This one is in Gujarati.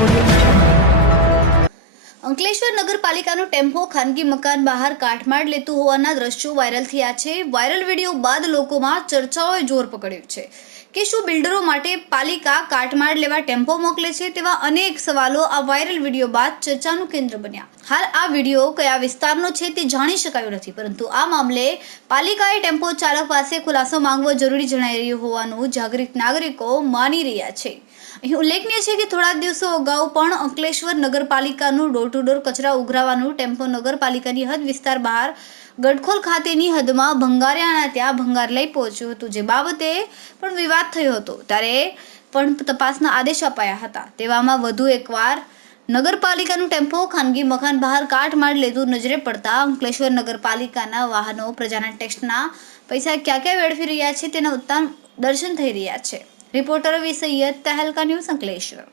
Audio. અંકલેશ્વર નગરપાલિકાનું ટેમ્પો, ખાનગી મકાન બહાર કાટમાળ લેતું હોવાના દ્રશ્યો વાયરલ થયા છે. વાયરલ વીડિયો બાદ લોકોમાં ચર્ચાઓએ જોર પકડ્યું છે કે શું બિલ્ડરો માટે પાલિકા કાટમાળ લેવા ટેમ્પો મોકલે છે તેવા અનેક સવાલો આ વાયરલ વીડિયો બાદ ચર્ચાનું કેન્દ્ર બન્યા. હાલ આ વીડિયો કયા વિસ્તારનો છે તે જાણી શકાયું નથી, પરંતુ આ મામલે પાલિકાએ ટેમ્પો ચાલક પાસે ખુલાસો માંગવો જરૂરી જણાઈ રહ્યું હોવાનું જાગૃત નાગરિકો માની રહ્યા છે. અહીં ઉલ્લેખનીય છે કે થોડા દિવસો અગાઉ પણ અંકલેશ્વર નગરપાલિકાનું ડોર ટુ ડોર કચરા ઉઘરાવાનું ટેમ્પો નગરપાલિકાની હદ વિસ્તાર બહાર ગડખોલ ખાતેની હદમાં ભંગારિયાના ત્યાં ભંગાર લઈ પહોંચ્યું હતું, જે બાબતે પણ વિવાદ થયો હતો. ત્યારે પણ તપાસના આદેશ અપાયા હતા. તેવામાં વધુ એકવાર નગરપાલિકાનું ટેમ્પો, ખાનગી મકાન બહાર કાટમાળ લેતું નજરે પડતા અંકલેશ્વર નગરપાલિકાના વાહનો, પ્રજાના ટેક્સના પૈસા ક્યાં ક્યાં વેડફી રહ્યા છે તેના ઉત્તમ દર્શન થઈ રહ્યા છે. રિપોર્ટર વિ સૈયદ તહેલકા ન્યૂઝ અંકલેશ્વર.